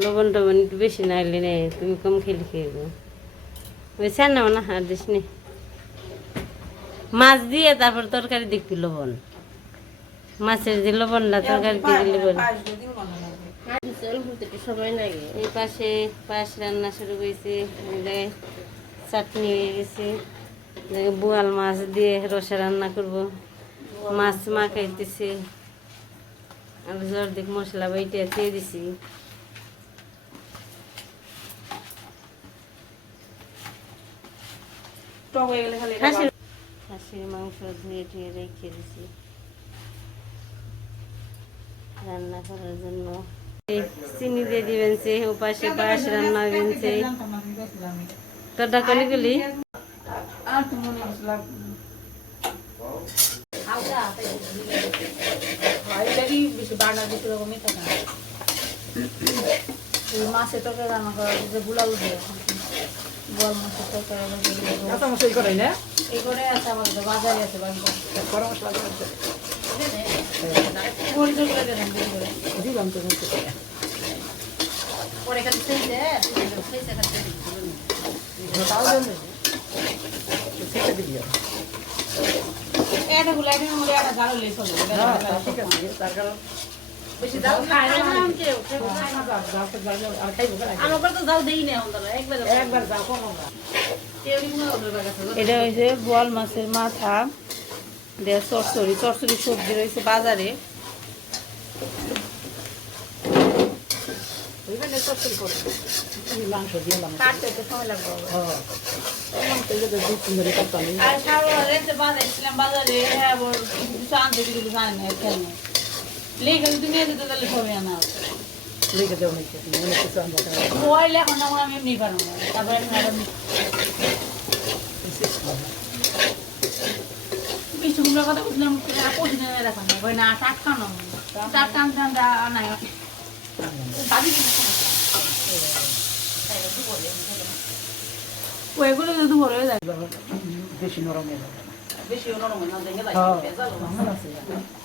লবণ টবণ একটু বেশি নাইলে নে তুমি কম খেলে খেয়ে ওই নাও না আর দিস নি। মাছ দিয়ে তারপর তরকারি দেখবি লবণ। মাছের যে লবণটা তরকারি দিয়ে দিলে বলে সময় লাগে। এই পাশে পাশ রান্না শুরু করেছে। জায়গায় চাটনি হয়ে গেছে। বোয়াল মাছ দিয়ে রসা রান্না করব। মাছ মাখাইতেছে আমি জর্দিক মশলা বাইটে দিয়ে দিছি। টক হয়ে গেলে খালি খাসির খাসির মাংস ধুয়ে ধুয়ে রেখে দিছি। রান্না করার জন্য। চিনি দিয়ে দিবেন সে ওপাশে পাশ রান্না দিবেন সে তোর ডাকলি গেলি? আর তুমি মশলা। হয় এটারই বেশি বাড়া বেশি রকমই তো না এই মাছের তরকারি রান্না করা যে বুলাল দিয়ে বল কাঁচা মশলা করে না? এই করে আছে আমাদের বাজারে আছে গরম মশলা দিলাম তো পরে খালি সেই যে খালি দেন এটা গুলো একটা জাল লেস হলো হ্যাঁ ঠিক আছে তার কারণ এটা হয়েছে বোয়াল মাছের মাথা দেয়া চরচড়ি চরচড়ি সবজি রয়েছে বাজারে। মাংস সময় লাগবে। হ্যাঁ। বাজারে হ্যাঁ আনতে কিছু না লেগে যদি নিয়ে যেতে তাহলে সবই আনা হবে লেগে দেওয়া নাকি? অনেক কিছু আনব মোবাইল এখন আমার আমি এমনি পারব না তারপরে আবার মিষ্টি কুমড়ার কথা বুঝলাম পঁচিশ দিনে রাখা না না টাটকা না টাটকা আনতে আনতে আনাই দাবি ওইগুলো যদি বড় হয়ে যায়। বেশি নরম হয়ে যাবে বেশি নরম না দেখে লাগে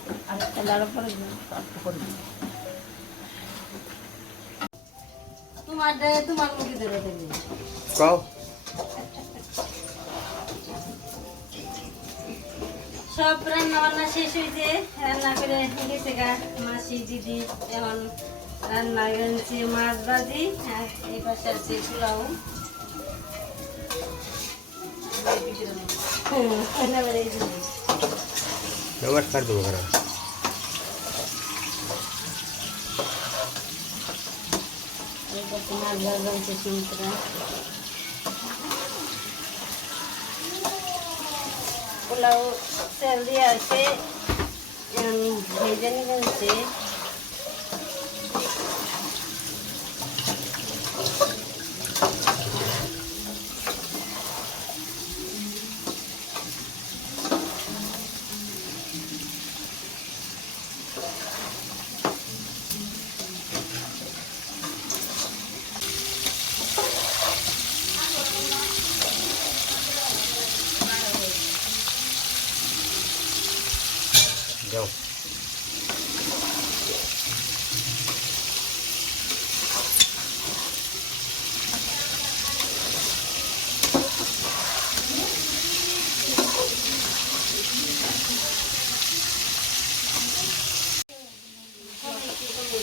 ভেজাল আমার আছে আর তাহলে পরে দিলাম। করে দিই। তোমার তোমার মুখে ধরে দিলি কও সব রান্না বান্না শেষ হয়েছে রান্না করে গেছে গা মাসি দিদি এখন রান্না করেছি মাছ ভাজি আর এই পাশে আছে পোলাও হুম, রান্না করে এই দিদি। নমস্কার দেবো ঘরে এই পাশে মাছ कर दो घर পোলাও তেল দিয়ে আছে ভেজে নিবেন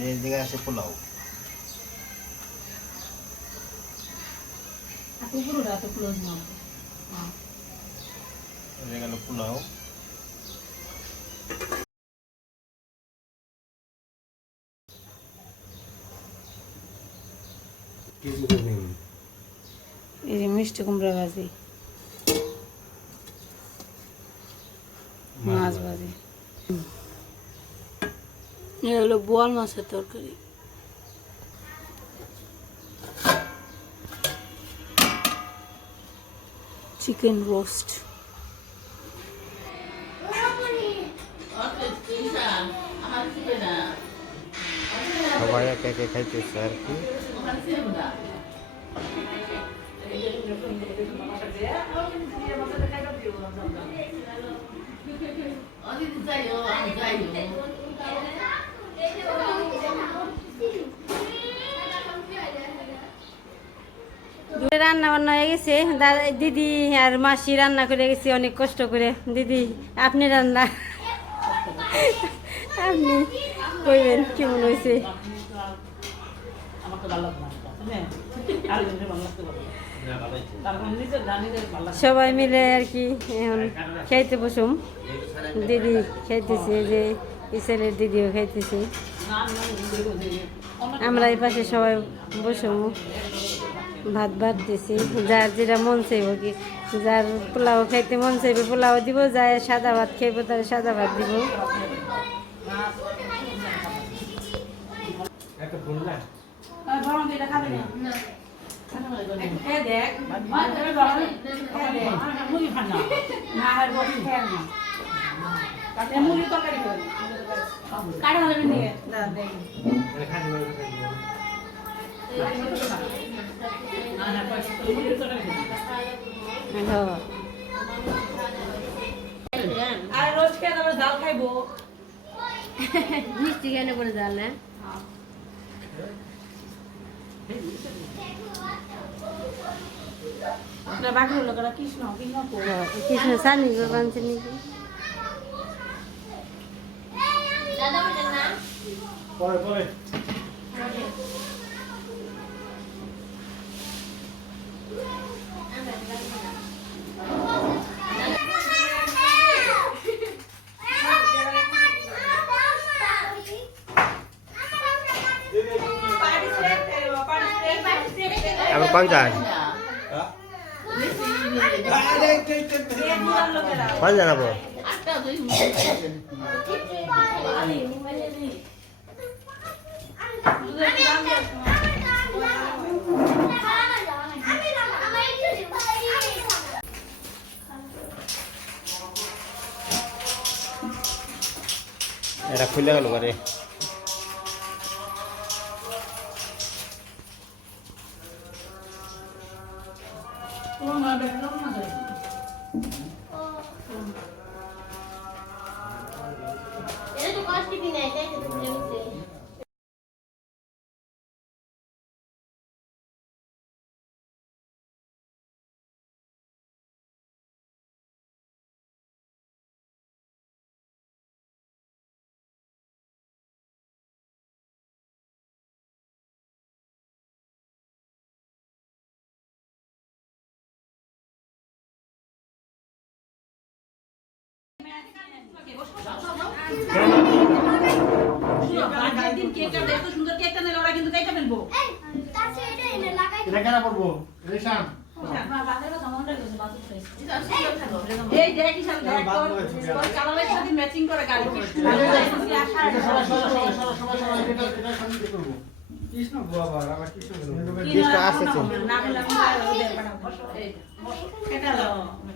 এই যে এদিকে আছে পোলাও কুকুরটা তো ক্লোজ না এদিকে গেল পোলাও এই যে মিষ্টি কুমড়া ভাজি মাছ ভাজি এ হলো বোয়াল মাছের তরকারি। চিকেন রোস্ট সবাই একে একে খাইতেছে আর কি। দুপুরে রান্না বান্না হয়ে গেছে। দা- দিদি আর মাসি রান্না করে গেছে, অনেক কষ্ট করে। দিদি, আপনি রান্না? আপনি কইবেন, কেমন হয়েছে? হ্যাঁ সবাই মিলে আর কি, এখন খাইতে বসুম। দিদি খাইতেছে যে ইসেলের দিদিও খাইতেছে। আমরা এই পাশে সবাই বসুম ভাত ভাত দিছি যার যেটা মন চাইব কি যার পোলাও খাইতে মন চাইবে পোলাও দিব যায় সাদা ভাত খাইব তার সাদা ভাত দিব। এ দেখ মুড়ি খান না। না আর বসে খেয়ে না। তাতে মুড়ি তরকারি করে কাটা হবে নিয়ে দাদা দেখ না না পয়সা তো নিজের তো রাখবে হ্যাঁ আর রোজ খেয়ে তারপরে ডাল খাইবো মিষ্টি কেন করে জানে এটা বাকি হলো কারা কৃষ্ণ কৃষ্ণ সানি বানছে নাকি আমি পঞ্চাশ পঞ্চাশ জানাব এটা খুলে গেল কেকটা এত সুন্দর কেকটা নিলে ম্যাচিং করে গাড়ি সবাই এটা এটা কৃষ্ণ কৃষ্ণ আসতেছে না এই এটা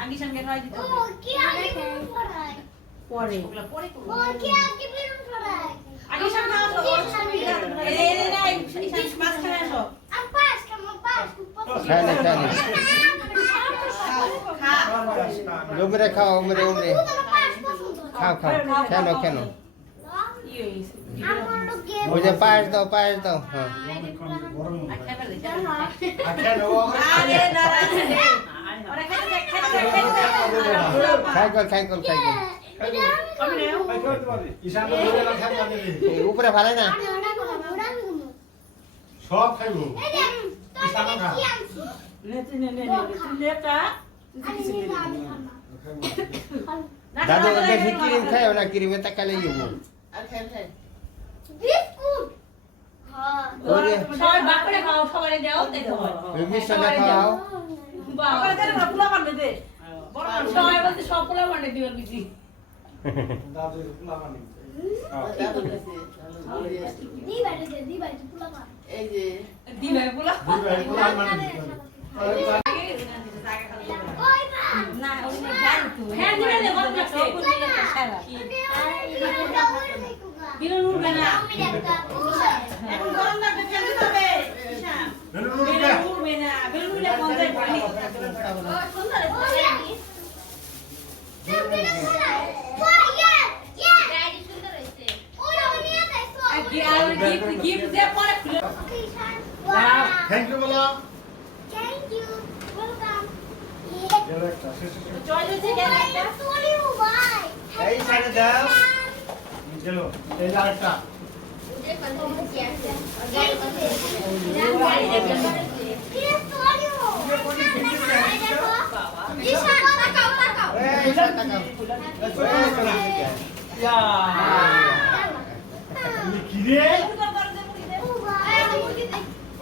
আগে সঙ্গে। পরে। পরে করব। আগে সঙ্গে খাওয়া তো, ওর সঙ্গে খাওয়া তো। এই, এই, এই, এই, এই, মাঝখানে আসো। খায় না খায় না উমরে খাও উমরে উমরে খাও খাও কেন কেন ওই যে পায়েস দাও পায়েস দাও হ্যাঁ আর কেন ও আরে দাঁড়া ওরা খাইতে দেখ খাইতে দেখ খাইতে দেখ খাই কর খাই কর খাই কর ঈশান ধরে না খাই যাবে এই উপরে ভালো না? সব খাইবো। নে নে নে নে লেটা দাদু বেশি ক্রিম খাইও না ক্রিমে তাকালে যাব। ওই যে সবাই বাপ করে খাও সবাই দাও দেখো। দে। বড় বলতে সব পোলা বিজি। দাদু পোলা পোলা বানি হ্যাঁ দে গিফট গিফট দে পরে thank you Thank you. Welcome. গেল একটা শেষ শেষ জয় দিতে গেল একটা এই সাইডে দাও গেল এই যে আরেকটা এই সাইডে তাকাও ইয়া তুমি কি রে এই যে ঈশান এই যে নাও এটা নাও এই সাইডে তোমার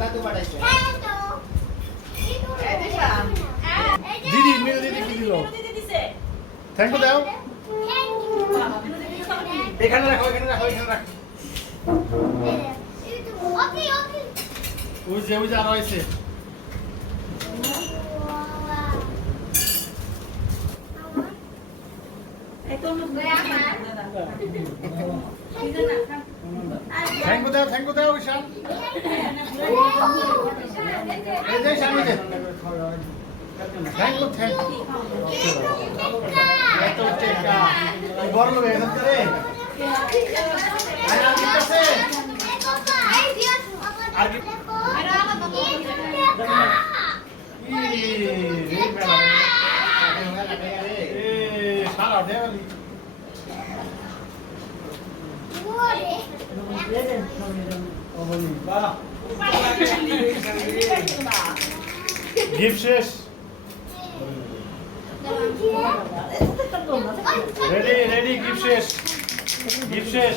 দাদু মিল দিদি কি দিল থ্যাংক ইউ দাও এখানে রাখো এখানে রাখো এখানে রাখো ওকে ওকে ওই যে ওই যে আরও আছে এই তো থ্যাংক ইউ দাও থ্যাংক ইউ দাও ঈশান এই যে ঈশান এই যে থ্যাংক ইউ এত টেকা বড় লোক এখান থেকে আর কি সারা দেওয়ালি গিফট শেষ। রেডি রেডি গিফট শেষ গিফট শেষ